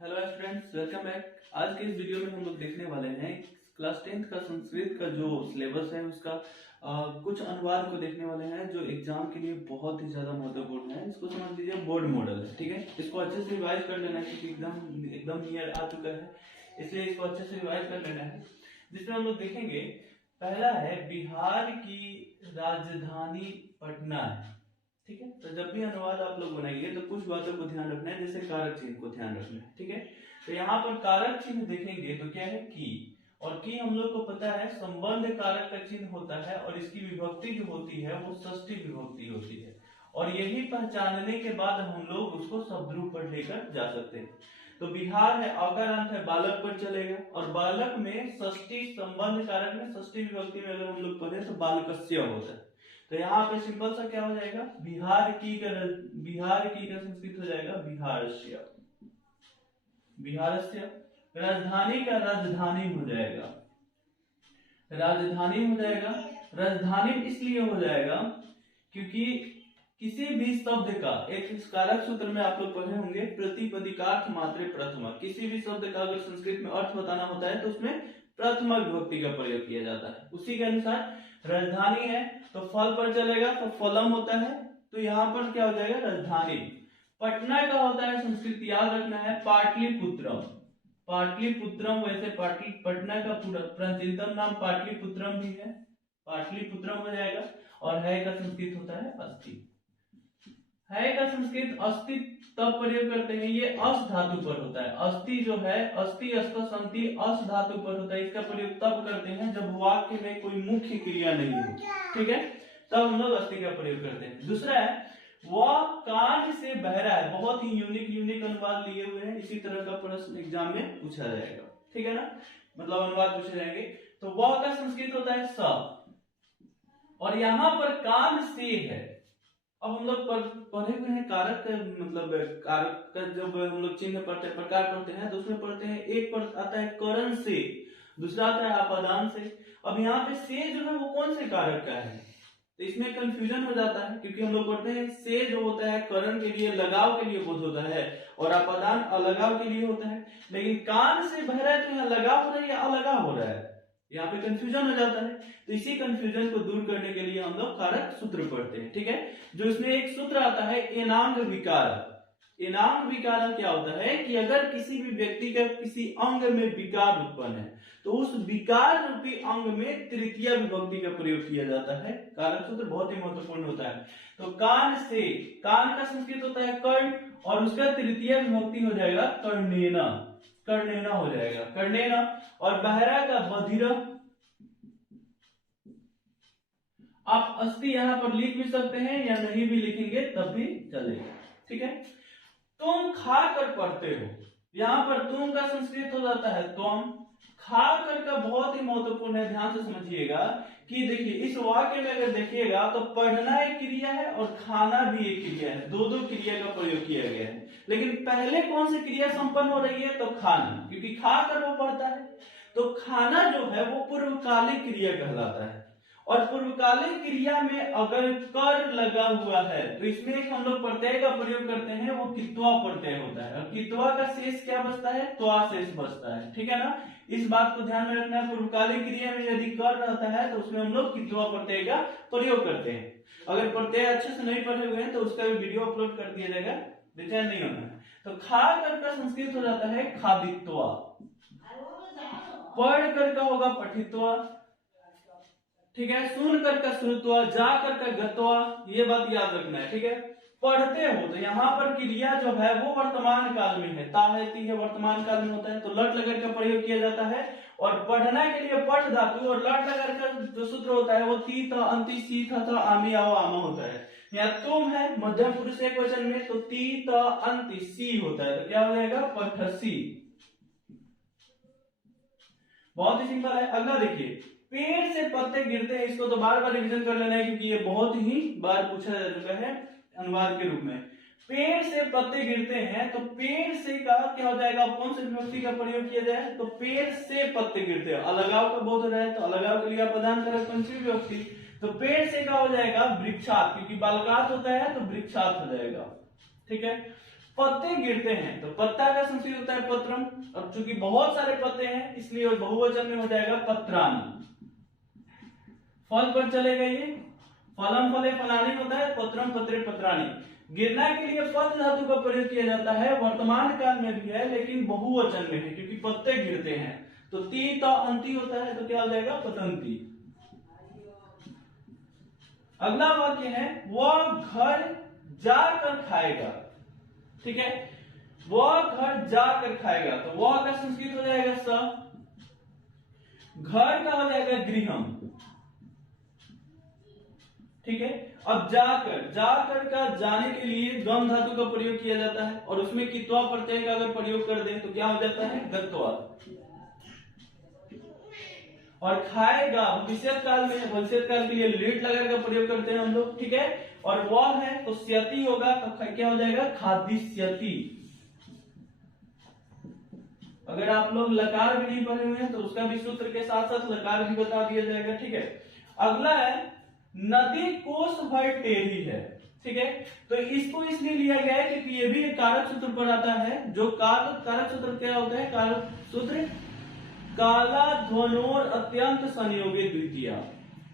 Hello students, welcome back. आज के इस वीडियो में हम लोग देखने वाले हैं क्लास 10th का संस्कृत का जो सिलेबस है उसका कुछ अनुवाद को देखने वाले हैं जो एग्जाम के लिए बहुत ही ज्यादा महत्वपूर्ण है। इसको समझ लीजिए बोर्ड मॉडल है, ठीक है। इसको अच्छे से रिवाइज कर लेना है क्योंकि एकदम नियर आ चुका है, इसलिए इसको अच्छे से रिवाइज कर लेना है। जिसमें हम लोग देखेंगे, पहला है बिहार की राजधानी पटना है, ठीक है। तो जब भी अनुवाद आप लोग बनाइए तो कुछ बातों को ध्यान रखना है, जैसे कारक चिन्ह को ध्यान रखना है, ठीक है। तो यहाँ पर कारक चिन्ह देखेंगे तो क्या है की, और की हम लोग को पता है संबंध कारक का चिन्ह होता है और इसकी विभक्ति जो होती है वो षष्ठी विभक्ति होती है, और यही पहचानने के बाद हम लोग उसको शब्द रूप पर लेकर जा सकते हैं। तो बिहार है, अकार अंत है, बालक पर चलेगा, और बालक में षष्ठी संबंध कारक में षष्ठी विभक्ति में अगर हम लोग पढ़े तो बालकस्य होता है। तो यहाँ पे सिंपल सा क्या हो जाएगा, बिहार की का संस्कृत हो जाएगा बिहारस्य। बिहारस्य राजधानी का राजधानी हो जाएगा, राजधानी हो जाएगा। राजधानी इसलिए हो जाएगा क्योंकि किसी भी शब्द का एक कारक सूत्र में आप लोग पढ़े होंगे, प्रतिपदिकार्थ मात्रे प्रथमा। किसी भी शब्द का अगर संस्कृत में अर्थ बताना होता है तो उसमें प्रथमा विभक्ति का प्रयोग किया जाता है। उसी के अनुसार राजधानी है तो फल पर चलेगा तो फलम होता है, तो यहाँ पर क्या हो जाएगा राजधानी। पटना का होता है संस्कृत, याद रखना है पाटलिपुत्रम। पाटलिपुत्रम, वैसे पटना का पूरा प्राचीनतम नाम पाटलिपुत्रम भी है, पाटलिपुत्रम हो जाएगा। और है का संस्कृत होता है अस्थि। है का संस्कृत अस्थि तब प्रयोग करते हैं, ये अस धातु पर होता है। अस्थि जो है, अस्थि अस्ति अस धातु पर होता है। इसका प्रयोग तब करते हैं जब वाक्य में कोई मुख्य क्रिया नहीं हो, ठीक है, तब हम लोग अस्थि का प्रयोग करते हैं। दूसरा है वह कान से बहरा है। बहुत ही यूनिक अनुवाद लिए हुए हैं, इसी तरह का प्रश्न एग्जाम में पूछा जाएगा, ठीक है ना, मतलब अनुवाद पूछे जाएंगे। तो वह का संस्कृत होता है स, और यहाँ पर कान से है। अब हम लोग पढ़े हुए हैं कारक, मतलब कारक का जब हम लोग चिन्ह पढ़ते हैं, प्रकार पढ़ते हैं, तो उसमें पढ़ते हैं एक पर आता है करण से, दूसरा आता है अपादान से। अब यहाँ पे से जो है वो कौन से कारक का है, तो इसमें कंफ्यूजन हो जाता है क्योंकि हम लोग पढ़ते हैं से जो होता है करण के लिए, लगाव के लिए बोध होता है, और अपादान अलगाव के लिए होता है। लेकिन कान से बह रहा है तो यहाँ लगाव हो रहा है या अलगाव हो रहा है, यहाँ पे कंफ्यूजन हो जाता है। तो इसी कंफ्यूजन को दूर करने के लिए हम लोग कारक सूत्र पढ़ते हैं, ठीक है। जो इसमें एक सूत्र आता है एनांग विकार। एनांग विकार क्या होता है कि अगर किसी भी व्यक्ति का किसी अंग में विकार उत्पन्न है तो उस विकार रूपी अंग में तृतीय विभक्ति का प्रयोग किया जाता है। कारक सूत्र बहुत ही महत्वपूर्ण होता है। तो कान से, कान का संस्कृत होता है कर्ण, और उसका तृतीय विभक्ति हो जाएगा कर्णेना, कर्णेना हो जाएगा, कर्णेना। और बहरा का बधिरा, आप अस्थि यहाँ पर लिख भी सकते हैं या नहीं भी लिखेंगे तब भी चलेगा, ठीक है। तुम खा कर पढ़ते हो, यहाँ पर तुम का संस्कृत हो जाता है तुम। खा कर का बहुत ही महत्वपूर्ण है, ध्यान से समझिएगा कि देखिए इस वाक्य में अगर देखिएगा तो पढ़ना एक क्रिया है और खाना भी एक क्रिया है, दो क्रिया का प्रयोग किया गया है। लेकिन पहले कौन सी क्रिया संपन्न हो रही है, तो खाना, क्योंकि खा कर वो पढ़ता है। तो खाना जो है वो पूर्वकालिक क्रिया कहलाता है, और पूर्वकालिक क्रिया में अगर कर लगा हुआ है तो इसमें हम लोग प्रत्यय का प्रयोग करते हैं, वो कित्वा प्रत्यय होता है, और कित्वा का शेष क्या बचता है, त्वा शेष बचता है, ठीक है ना। इस बात को ध्यान में रखना है, पूर्वकालिक क्रिया में यदि कर रहता है तो उसमें हम लोग कित्वा प्रत्यय का प्रयोग करते हैं। अगर प्रत्यय अच्छे से नहीं पढ़े हुए हैं तो उसका भी वीडियो अपलोड कर दिया जाएगा, बेचैन नहीं होना है। तो खा कर का संस्कृत हो जाता है खादित्वा, पढ़ कर का होगा पठित्वा, ठीक है। सुन कर का श्रुत्वा, जा कर का गत्वा, ये बात याद रखना है, ठीक है। पढ़ते हो तो यहाँ पर क्रिया जो है वो वर्तमान काल में है, ता है ती है, वर्तमान काल में होता है, तो लट लगर का प्रयोग किया जाता है। और पढ़ना के लिए पठ धातु और लट लगर का जो सूत्र होता है वो ती था अंति सी था आमी आओ आमा होता है। यहाँ तुम है मध्यम पुरुष एक वचन में, तो ती था अंति सी होता है, तो क्या हो जाएगा पठसी। बहुत ही सिंपल है। अगला देखिए, पेड़ से पत्ते गिरते हैं, इसको तो बार बार रिवीजन कर लेना है क्योंकि ये बहुत ही बार पूछा जा चुका है अनुवाद के रूप में। पेड़ से पत्ते गिरते हैं, तो पेड़ से का क्या हो जाएगा, कौन सी विभक्ति का प्रयोग किया जाए, तो पेड़ से पत्ते गिरते हैं, अलगाव का बोध हो रहा है तो अलगाव के लिए प्रदान करें पंचमी विभक्ति। तो पेड़ से का हो जाएगा वृक्षात, क्योंकि बालकात होता है तो वृक्षात हो जाएगा, ठीक है। पत्ते गिरते हैं, तो पत्ता का संस्कृत होता है पत्रम। अब चूंकि बहुत सारे पत्ते हैं इसलिए बहुवचन में हो जाएगा पत्राणि। फल पर चलेगा ये, फलम फले फलानी होता है, पत्रम पत्रे पत्राणि। गिरना के लिए पद धातु का प्रयोग किया जाता है, वर्तमान काल में भी है लेकिन बहुवचन में है क्योंकि पत्ते गिरते हैं। तो ती तो अंति होता है, तो क्या हो जाएगा पतंती। अगला वाक्य है वह घर जाकर खाएगा। ठीक है, वह घर जाकर खाएगा, तो वह का संस्कृत हो जाएगा स, घर का हो जाएगा गृहम। ठीक है, अब जाकर, जाकर का जाने के लिए गम धातु का प्रयोग किया जाता है और उसमें कित्वा प्रत्यय का अगर प्रयोग कर दें तो क्या हो जाता है गत्वा। और खाएगा भविष्यत काल में, भविष्यत काल के लिए लेट लगाकर का प्रयोग करते हैं हम लोग। ठीक है, और वह है तो स्यति होगा, तो क्या हो जाएगा खादिष्यति। अगर आप लोग लकार भी नहीं पढ़े हुए हैं तो उसका भी सूत्र के साथ साथ लकार भी बता दिया जाएगा। ठीक है, अगला है नदी कोस भर टेढ़ी है। ठीक है, तो इसको इसलिए लिया गया है क्योंकि ये भी एक कारक सूत्र पर आता है। जो कारक सूत्र क्या होता है, कारक सूत्र काला ध्वनोर अत्यंत संयोगी द्वितीय।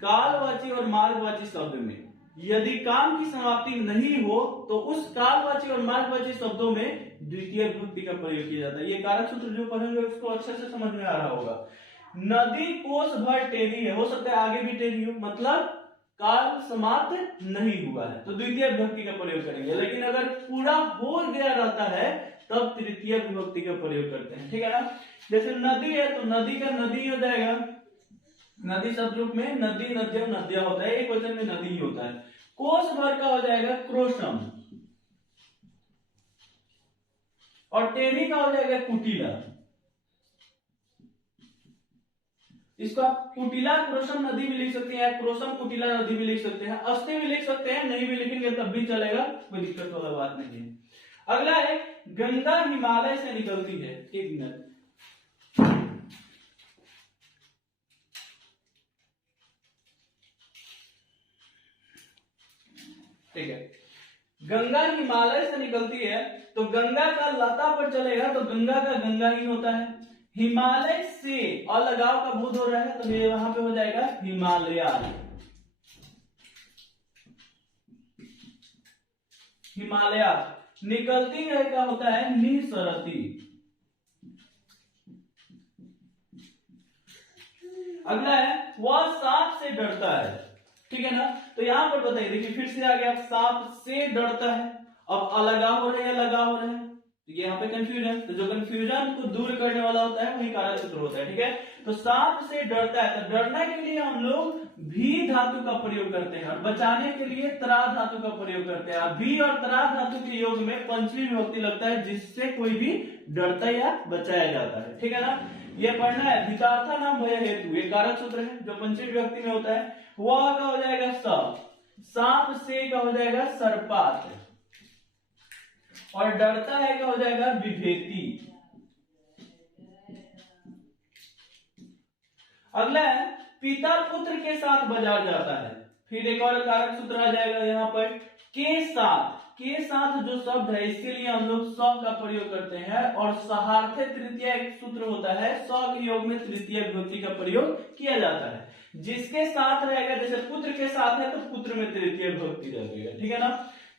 कालवाची और मार्गवाची शब्द में यदि काम की समाप्ति नहीं हो तो उस कालवाची और मार्गवाची शब्दों में द्वितीय विभक्ति का प्रयोग किया जाता है। ये कारक सूत्र जो पढ़ेंगे उसको अच्छे से समझ में आ रहा होगा। नदी कोस भर टेढ़ी है, हो सकता है आगे भी टेढ़ी हो, मतलब काल समाप्त नहीं हुआ है तो द्वितीय विभक्ति का प्रयोग करेंगे। लेकिन अगर पूरा हो गया रहता है तब तृतीय विभक्ति का प्रयोग करते हैं। ठीक है ना, जैसे नदी है तो नदी का नदी हो जाएगा, नदी शब्द रूप में नदी नद्यम नद्या होता है, एक वचन में नदी ही होता है। कोस भर का हो जाएगा क्रोशम और टेढ़ी का हो जाएगा कुटिला। इसको आप कुटिला क्रोशम नदी भी लिख सकते हैं, क्रोशम कुटिला नदी भी लिख सकते हैं, अस्ते भी लिख सकते हैं, नहीं भी लिखेंगे तब भी चलेगा, कोई दिक्कत वाला बात नहीं है। अगला है गंगा हिमालय से निकलती है। एक मिनट, ठीक है, गंगा हिमालय से निकलती है तो गंगा का लता पर चलेगा तो गंगा का गंगा ही होता है। हिमालय से अलगाव का बोध हो रहा है तो ये वहां पे हो जाएगा हिमालय। हिमालय निकलती है क्या होता है निसरती। अगला है वह सांप से डरता है। ठीक है ना, तो यहां पर बताइए, देखिए फिर से आ गया, सांप से डरता है। अब अलगाव हो रहे हैं लगाव हो रहे हैं, ये यहाँ पे कंफ्यूजन, तो जो कंफ्यूजन को दूर करने वाला होता है वही कारक सूत्र होता है। ठीक है, तो सांप से डरता है तो डरने के लिए हम लोग भी धातु का प्रयोग करते हैं और बचाने के लिए त्रा धातु का प्रयोग करते हैं। भी और त्रा धातु के योग में पंचमी विभक्ति लगता है जिससे कोई भी डरता या बचाया जाता है। ठीक है ना, ये पढ़ना है। भितार्था नाम भय हेतु, ये कारक सूत्र है जो पंचमी विभक्ति में होता है। वह का हो जाएगा सांप से का हो जाएगा सर्पात और डरता है क्या हो जाएगा विभेति। अगला है पिता पुत्र के साथ बाजार जाता है। फिर एक और कारक सूत्र आ जाएगा यहाँ पर के साथ। के साथ जो शब्द है इसके लिए हम लोग स का प्रयोग करते हैं और सहार्थे तृतीय एक सूत्र होता है, स के योग में तृतीय विभक्ति का प्रयोग किया जाता है। जिसके साथ रहेगा, जैसे पुत्र के साथ है तो पुत्र में तृतीय विभक्ति रहेगा। ठीक है ना,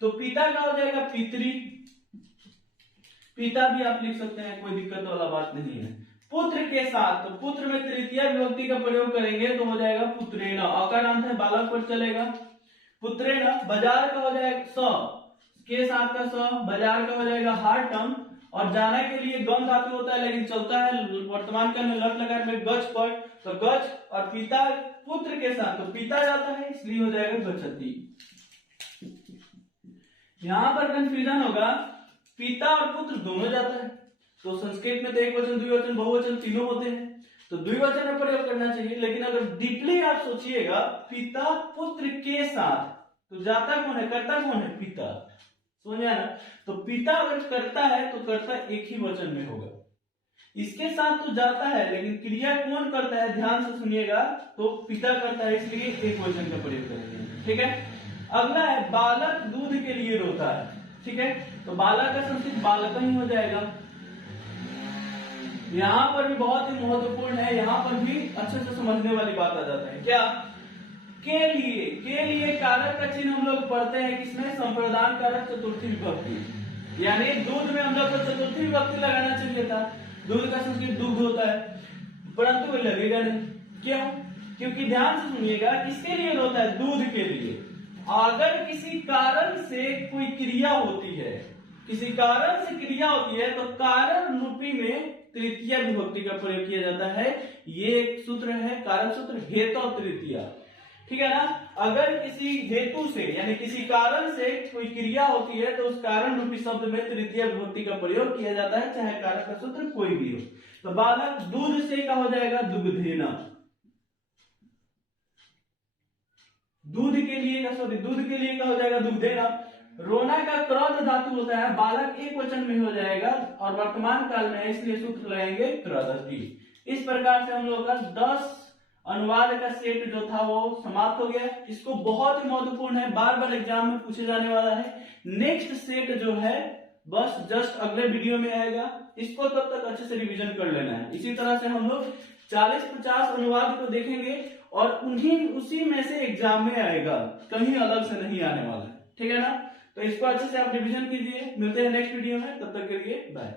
तो पिता का हो जाएगा पितरी, पिता भी आप लिख सकते हैं, कोई दिक्कत वाला बात नहीं है। पुत्र के साथ तो पुत्र में तृतीय विभक्ति का प्रयोग करेंगे तो हो जाएगा पुत्रेण। अकार अंत है बालक पर चलेगा पुत्रेण। बाजार का हो जाएगा स के साथ का स, बाजार का हो जाएगा हार्टम और जाने के लिए गम धातु होता है लेकिन चलता है वर्तमान काल में लट लगा में गच पर, तो गच और पिता पुत्र के साथ तो पिता जाता है इसलिए हो जाएगा गच्छति। यहां पर कंफ्यूजन होगा, पिता और पुत्र दोनों जाता है तो संस्कृत में तो एक वचन द्विवचन बहुवचन तीनों होते हैं तो द्विवचन में प्रयोग करना चाहिए। लेकिन अगर डीपली आप सोचिएगा पिता पुत्र के साथ तो जाता कौन है, करता कौन है, पिता। समझा ना, तो पिता अगर करता है तो करता एक ही वचन में होगा। इसके साथ तो जाता है लेकिन क्रिया कौन करता है, ध्यान से सुनिएगा, तो पिता करता है इसलिए एक वचन का प्रयोग करेंगे। ठीक है, अगला है बालक दूध के लिए रोता है। ठीक है, तो बालक का संस्कृत बालक ही हो जाएगा। यहाँ पर भी बहुत ही महत्वपूर्ण है, यहाँ पर भी अच्छे से समझने वाली बात आ जाता है। क्या? के लिए कारक का चिन्ह हम लोग पढ़ते हैं किसमें? संप्रदान कारक चतुर्थी विभक्ति, यानी दूध में हम लोग को चतुर्थी विभक्ति लगाना चाहिए था। दूध का संस्कृत दुग्ध होता है, परंतु वो लगेगा नहीं। क्यों? क्योंकि ध्यान से सुनिएगा, किसके लिए होता है? दूध के लिए। अगर किसी कारण से कोई क्रिया होती है, किसी कारण से क्रिया होती है, तो कारण रूपी में तृतीया विभक्ति का प्रयोग किया जाता है। ये एक सूत्र है, कारक सूत्र, हेतु तृतीया, ठीक है ना। अगर किसी हेतु से यानी किसी कारण से कोई क्रिया होती है, तो उस कारण रूपी शब्द में तृतीया विभक्ति का प्रयोग किया जाता है, चाहे कारक का सूत्र कोई भी हो। तो बालक दूध से क्या हो जाएगा? दुग्धेना। दूध के लिए क्या हो जाएगा? दुग्धेना। रोना का क्रद धातु होता है, बालक एक वचन में हो जाएगा और वर्तमान काल में है, इसलिए सूत्र लगाएंगे क्रदति। इस प्रकार से हम लोग का 10 अनुवाद का सेट जो था वो समाप्त हो गया। इसको बहुत ही महत्वपूर्ण है, बार बार एग्जाम में पूछे जाने वाला है। नेक्स्ट सेट जो है बस जस्ट अगले वीडियो में आएगा, इसको तब तक अच्छे से रिवीजन कर लेना है। इसी तरह से हम लोग 40-50 अनुवाद को देखेंगे और उसी में से एग्जाम में आएगा, कहीं अलग से नहीं आने वाला है, ठीक है ना। तो इसको अच्छे से आप रिवीजन कीजिए। मिलते हैं नेक्स्ट वीडियो में, तब तक के लिए बाय।